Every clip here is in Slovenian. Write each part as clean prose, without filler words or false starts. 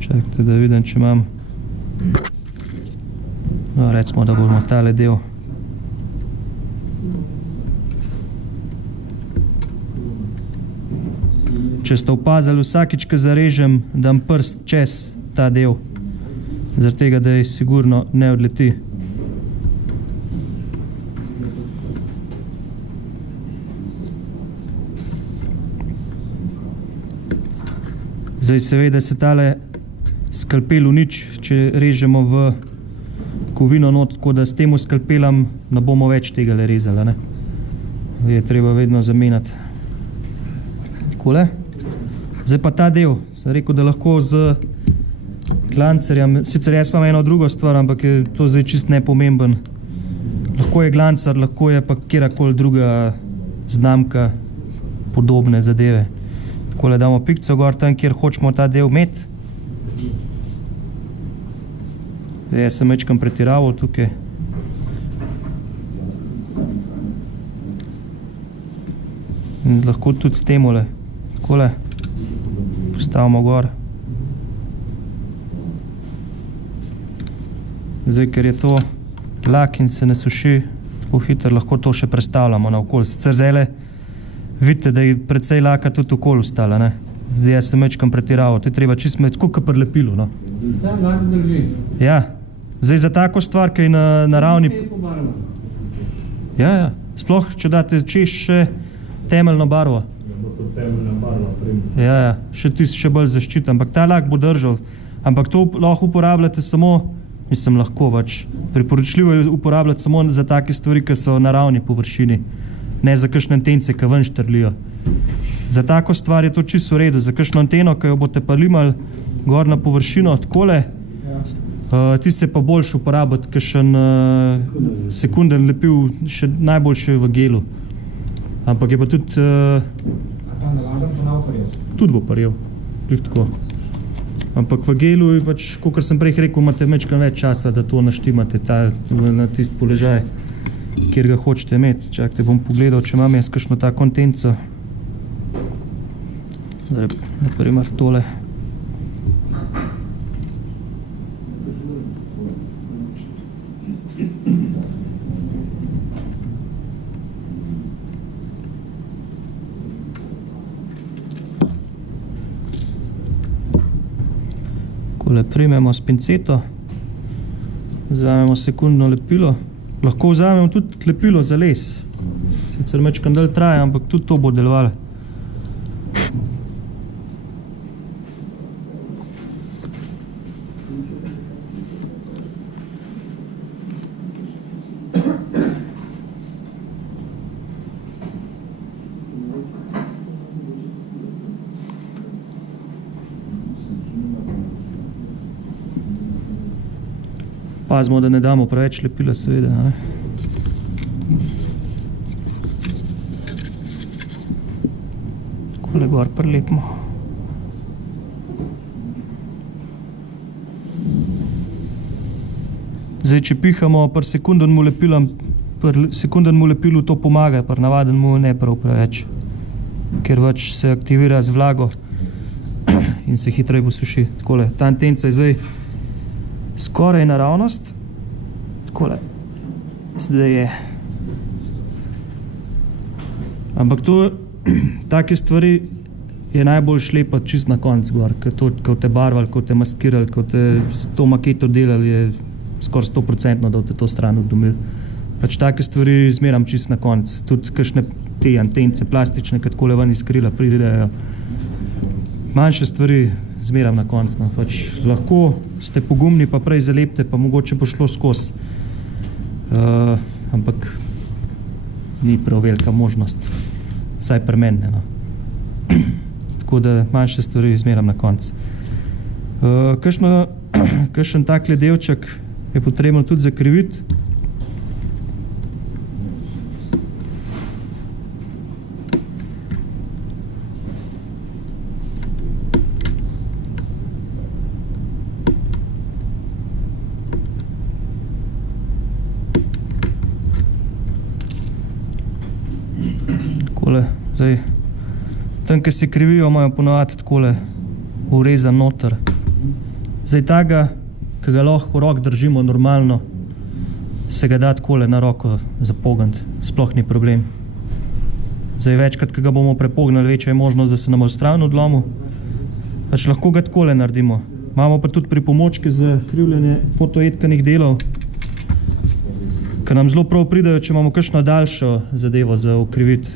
čakajte, da vidim, če imam. No, recimo, da bomo tale del. Če ste opazili, vsakič, ko zarežem, dam prst čez ta del. Zaradi tega, da je sigurno ne odleti. Zdaj seveda se tale skalpel uniči, če režemo v kovino not, tako da s temu skalpelom ne bomo več tega le rezali, ne? Je treba vedno zamenjati. Takole. Zdaj pa ta del, sem rekel, da lahko z glancerjem, sicer jaz imam eno drugo stvar, ampak je to zdaj čist nepomemben. Lahko je glancer, lahko je pa kjerakoli druga znamka, podobne zadeve. Takole damo pikco gor tam, kjer hočemo ta del imeti. Zdaj, jaz sem večkrat pretiraval tukaj. In lahko tudi s temole. Takole. Postavimo gor. Zdaj, ker je to lak in se ne suši tako hitro, lahko to še prestavljamo naokoli. Sicer zdajle vidite, da je precej laka tudi okoli ostala, ne? Zdaj, jaz sem večkrat pretiraval. To je treba čisto imeti, tako kot pri lepilu, no. Ta lak drži. Ja. Zdaj, za tako stvar, ki je na ravni... Ja. Sploh, če date čez še temeljno barvo. Ja, še tisti še bolj zaščita, ampak ta lak bo držal. Ampak to lahko uporabljate samo, mislim, lahko pač. Priporočljivo je uporabljati samo za take stvari, ki so na ravni površini. Ne za kakšne antence, ki ven štrlijo. Za tako stvar je to čisto v redu. Za kakšno anteno, ki jo boste pa limali gor na površino, takole, tiste pa boljše uporabiti, kakšen sekunden lepil, še najboljše v gelu. Ampak je pa tudi... Tudi bo parjel, tako. Ampak v gelu je pač, kakor sem prej rekel, imate mečkaj več časa, da to naštimate na tisti položaj, kjer ga hočete imeti. Čakajte, bom pogledal, če imam jaz kakšno tako antenco. Na primer tole. Takole primemo s pinceto, vzamemo sekundno lepilo. Lahko vzamemo tudi lepilo za les. Sicer mečkaj dalj traja, ampak tudi to bo delovalo. Pazimo, da ne damo preveč lepila, seveda, ne? Takole gor prilepimo. Zdaj, če pihamo pri sekundnemu lepilu, to pomaga, pri navadenemu ne prav preveč. Ker več se aktivira z vlago in se hitreje posuši. Takole, ta antenca je zdaj skoraj naravnost. Takole. Zdaj je. Ampak to, take stvari je najbolj šlepati čist na konc gor, ko te barvali, ko te maskirali, ko te s to maketo delali, je skoraj 100%, da te to stran oddomili. Pač take stvari zmeram čist na konc. Tudi kakšne te antence plastične, ki takole ven iz krila pridejo. Manjše stvari zmeram na konc, no. Pač lahko ste pogumni, pa prej zalepte, pa mogoče bo šlo skozi. Ampak ni prav velika možnost. Vsaj pri meni, no. Tako da manjše stvari zmeram na konc. Kakšen takle delček je potrebno tudi zakriviti. Takole, zdaj, tam, ki se krivijo, imajo ponovati takole urezan noter. Zdaj tega, ki ga lahko v rok držimo normalno, se ga da takole na roko zapogniti, sploh ni problem. Zdaj večkrat, ki ga bomo prepognali, večja je možnost, da se nam bo stran odlomil. Pač lahko ga takole naredimo. Imamo pa tudi pripomočke za krivljenje fotoetkanih delov, ki nam zelo prav pridajo, če imamo kakšno daljšo zadevo za ukriviti.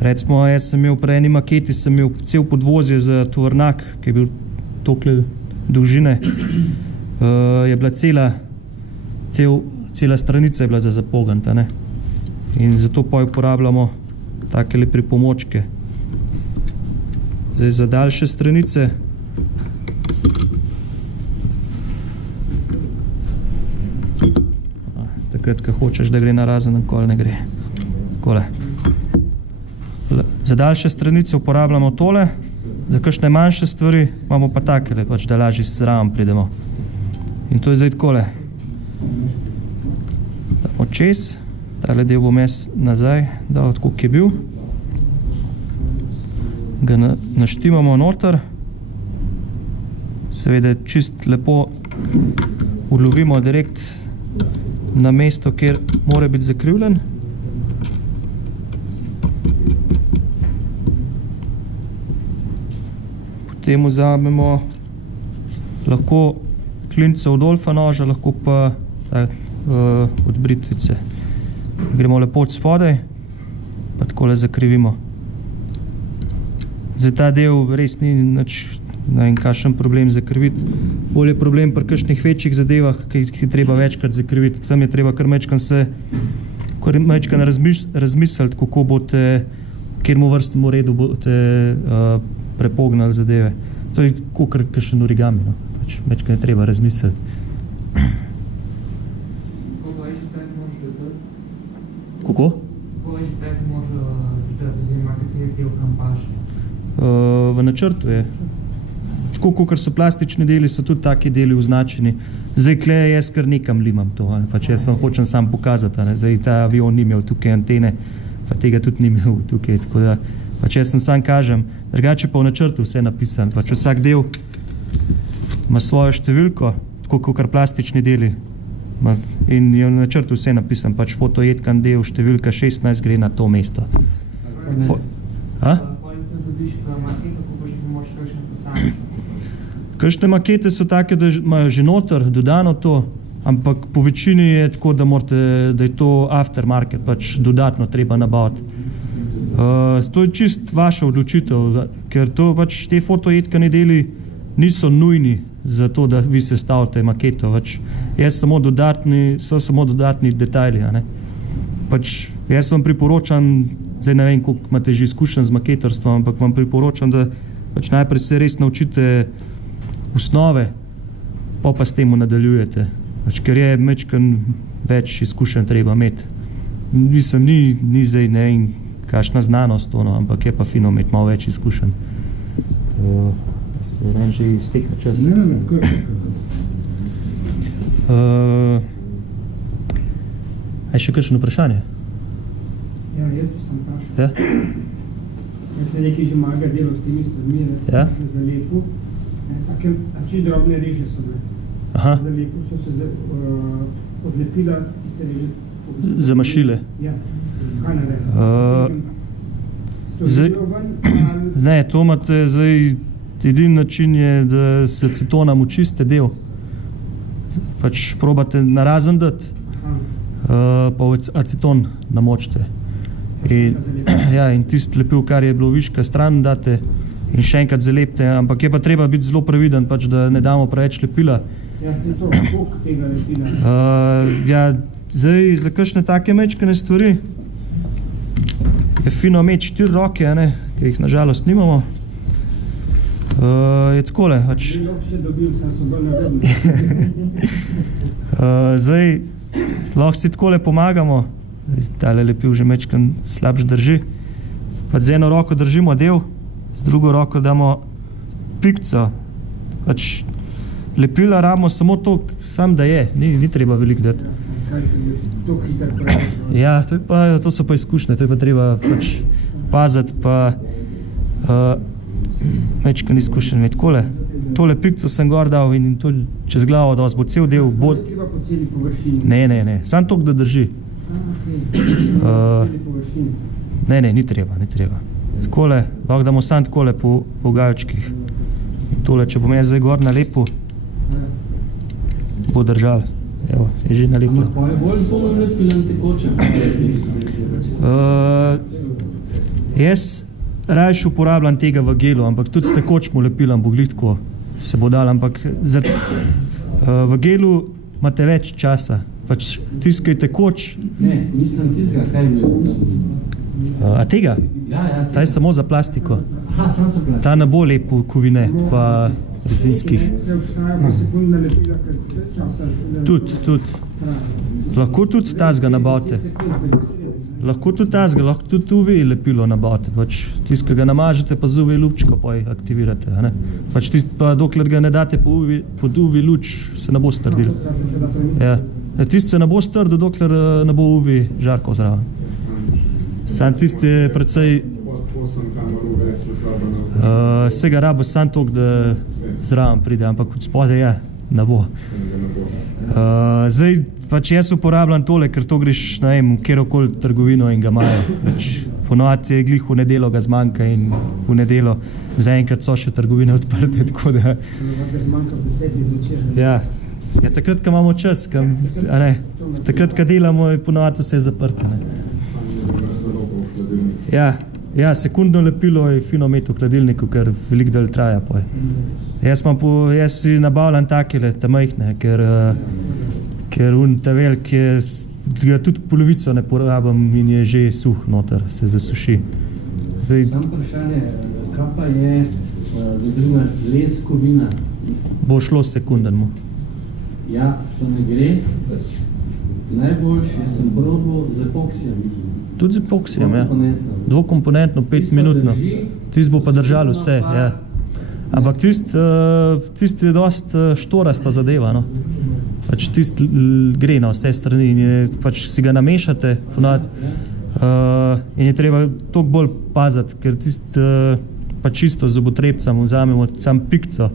Recimo, jaz sem imel pri eni maketi, sem imel cel podvozje za tovornjak, ki je bil tokle dolžine. Je bila cela stranica je bila za zapogniti, ne. In zato pa uporabljamo takele pripomočke. Zdaj za daljše stranice takrat, ko hočeš, da gre narazen, nikoli ne gre. Takole. Za daljše stranice uporabljamo tole, za kakšne manjše stvari imamo pa takele, pač da lažje zraven pridemo. In to je zdaj takole. Damo čez, tale del bom jaz nazaj dal, tako je bil. Ga naštimamo noter. Seveda čist lepo ulovimo direkt na mesto, kjer mora biti zakrivljen. Potem vzamemo lahko klince od Olfa noža, lahko pa od britvice. Gremo lepo od spodaj, pa takole zakrivimo. Zdaj ta del res ni nič, ne vem, kakšen problem zakriviti. Bolj je problem pri kakšnih večjih zadevah, ki je treba večkrat zakriviti. Tam je treba kar majčkeno razmisliti, kako boste, v katerem vrstnem redu boste prepognali zadeve. To je kakor kakšen origami, no. Pač majčkeno je treba razmisliti. Kako? V načrtu je. Tako, kakor so plastični deli, so tudi taki deli označeni. Zdaj, kle jaz kar nekam limam to, pač jaz vam hočem sam pokazati, zdaj ta avion ni imel tukaj antene, pa tega tudi ni imel tukaj, tako da pač jaz sam kažem. Drugače pa v načrtu vse napisan, pač vsak del ima svojo številko, tako kakor plastični deli. In je v načrtu vse napisan, pač fotoetkan del, številka 16 gre na to mesto. Kakšne makete so take, da imajo že noter dodano to, ampak po večini je tako, da je to aftermarket, pač dodatno treba nabaviti. To je čist vaša odločitev, ker to pač te fotoetkani deli niso nujni za to, da vi sestavite maketo. So samo dodatni detajli. Pač jaz vam priporočam, zdaj ne vem, koliko imate že izkušenj z maketarstvom, ampak vam priporočam, da pač najprej se res naučite osnove, pa s temu nadaljujete. Pač, ker je majčkeno več izkušenj treba imeti. Mislim, ni zdaj ne vem, kakšna znanost, ampak je pa fino imeti malo več izkušenj. Se vem, že iztekla čas. Ne, je še kakšno vprašanje? Ja, jaz bi sem vprašal. Ja? Jaz se nekaj že malega delal s temi stvarmi, Ja? se zalepil. Take čisto drobne reže so bile. Aha, Zalepil so se odlepila tiste reže. zamašile. Ja, kaj narediti? zdaj- Storijo ven, ali... Ne, to imate zdaj, edini način je, da se acetonom očiste del. Pač probate narazen dati, pa aceton namočite. In tisti lepil, kar je bilo viška, stran date in še enkrat zalepite, ampak je pa treba biti zelo previden, pač, da ne damo preveč lepila. Ja, sem to, koliko tega lepila? Zdaj, za kakšne take majčkene stvari je fino imeti 4 roke, ki jih nažalost nimamo. Je takole. Bi lahko še dobil, sem so bolj naredni. Zdaj, lahko si takole pomagamo. Tale lepil že majčken slabš drži. Pač z eno roko držimo del, z drugo roko damo pikco. Pač lepila rabimo samo to, sam da je, ni treba veliko dati. Kaj je to hiter preveč? Ja, to so pa izkušnje, to je pa treba pač paziti, pa Mečkan izkušen imeti. Tole pikco sem gor dal in to čez glavo, da vas bo cel del bolj... Treba po celi površini. Ne. Sam toliko, da drži. Celi površini. Ne, ni treba. Takole, lahko damo sam takole po galčkih. In tole, če bom jaz zdaj gor nalepil, bo držal. Evo, je že nalepil. Ampak pa je bolj zomem lepilen tekočem. Jaz rajš uporabljam tega v gelu, ampak tudi s tekočim lepilom bo glih tako se bo dal, ampak v gelu imate več časa. Pač tiskaj tekoč. Ne, mislim tistega, kaj je bil tam. A tega? Ja. Ta je samo za plastiko. Aha, sam se plastiko. Ta ne bo lep v kovine, pa rezinskih. Se obstaja pa sekundna lepila, ker časa... Tudi. Lahko tudi tazga nabavite. Lahko tudi UV lepilo nabavite. Pač tisto, ki ga namažete, pa z UV lučko pa aktivirate. Ne? Pač tisto, pa dokler ga ne date pod UV luč, se ne bo strdil. Ja. Tisto se ne bo strdil, dokler ne bo UV žarkov zraven. Sam tisti je precej... Se ga rabo sam toliko, da zraven pride, ampak od spode ne bo. Zdaj, pač jaz uporabljam tole, ker to greš, ne vem, v kjerokoli trgovino in ga imajo. Ponovadi je glih v nedelo ga zmanjka in v nedelo zaenkrat so še trgovine odprte, tako da... Ja, takrat, ko imamo čas, takrat, ko delamo, je ponovadi vse zaprto. Ja, sekundno lepilo je fino imeti v hladilniku, ker veliko del traja. Jaz si nabavljam takele, ta majhne, ker ta velik je, ga tudi polovico ne porabim in je že suh noter, se zasuši. Sam vprašanje, kaj pa je, da les kovina? Bo šlo sekundenmu. Ja, to ne gre. Najboljš, jaz sem probal z epoksijem. Tudi z epoksijem, ja. Dvokomponentno, 5-minutno. Tist bo pa držalo vse, ja. Ampak tist je dost štorasta zadeva, no. Pač tist gre na vse strani in pač si ga namešate ponad in je treba toliko bolj paziti, ker tist pa čisto z zobotrebcem vzamemo sam pikco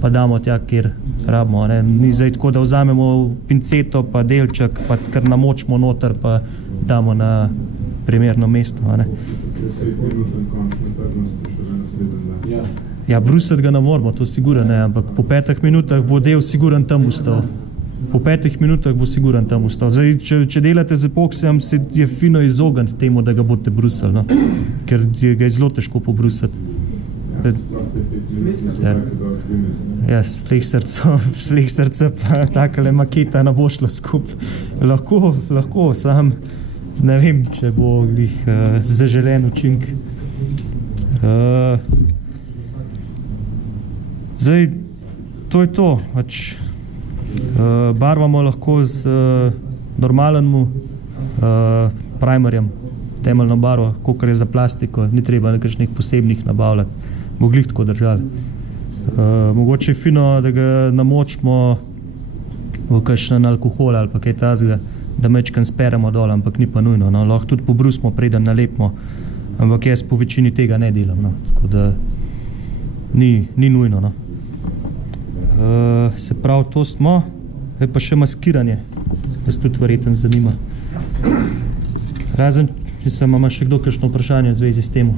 pa damo tja, kjer rabimo, ne. Ni zdaj tako, da vzamemo pinceto pa delček, pa kar namočimo noter pa damo na primerno mesto, ne. Ja, brusati ga ne moramo, to sigurno ne, ampak po 5 minutah bo del sigurno tam ustal. Po 5 minutah bo sigurno tam ustal. Zdaj, če delate z epoksijem, se je fino izogniti temu, da ga boste brusali, no? Ker ga je zelo težko pobrusati. Ja, flekserca pa takale maketa ne bo šla skup. Lahko, sam ne vem, če bo zaželen učink. Zdaj, to je to. Barvamo lahko z normalnim primerjem, temeljno barvo, kakor je za plastiko, ni treba nekakšnih posebnih nabavljati, bo glih tako držali. Mogoče je fino, da ga namočimo v kakšen alkohol ali pa kaj tazga, da mečkan speremo dol, ampak ni pa nujno, no. Lahko tudi pobrusimo, preden nalepimo, ampak jaz po večini tega ne delam, no. Tako da ni nujno, no. Se pravi, to smo, je pa še maskiranje, vas tudi verjetno zanima. Razen, če se ima še kdo kakšno vprašanje v zvezi s temu.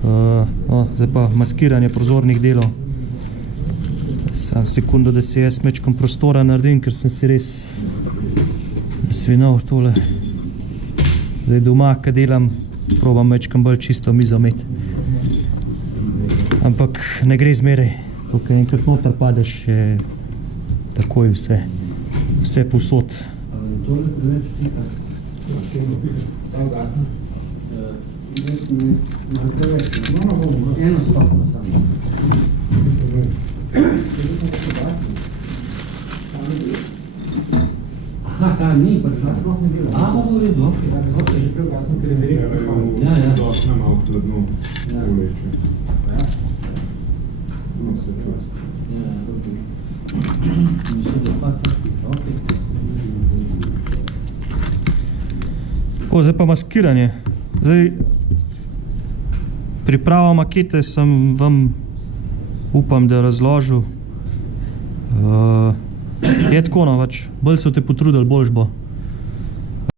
Zdaj pa maskiranje prozornih delov. Sam sekundo, da si jaz mečkam prostora naredim, ker sem si res svinal tole. Zdaj doma, ko delam, probam mečkam bolj čisto mizo imeti. Ampak ne gre zmeraj. Ko enkrat noter padeš, je takoj vse povsod. Ali je tole preveč pika? Ta ugasne? Malo preveč. Eno stopno samo. Aha, ta ni prišla. A, pa bo v redu. Že preugasno, ker je direkt prišla. Ja. Dost nam malo hladno uleče. No, se čuti. Ja, ok. Mislim, da pa ok. Zdaj pa maskiranje. Zdaj, Pripravo makete sem vam, upam, da razložil. Je tako, no, bolj so te potrudili, boljš bo.